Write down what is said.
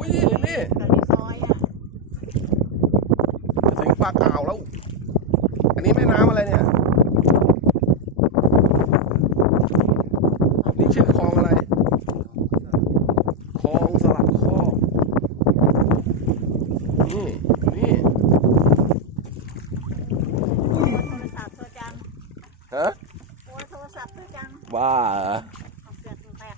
อุ้ยนี่ กับในซอยอ่ะ ถึงปากอ่าวแล้วอันนี้แม่น้ำอะไรเนี่ยนี่ชื่อคลองอะไรคลองสลับคลองนี่ โทรศัพท์เธอจัง ฮะ โทรศัพท์เธอจัง บ้าเหรอ เอาเปลือกแตก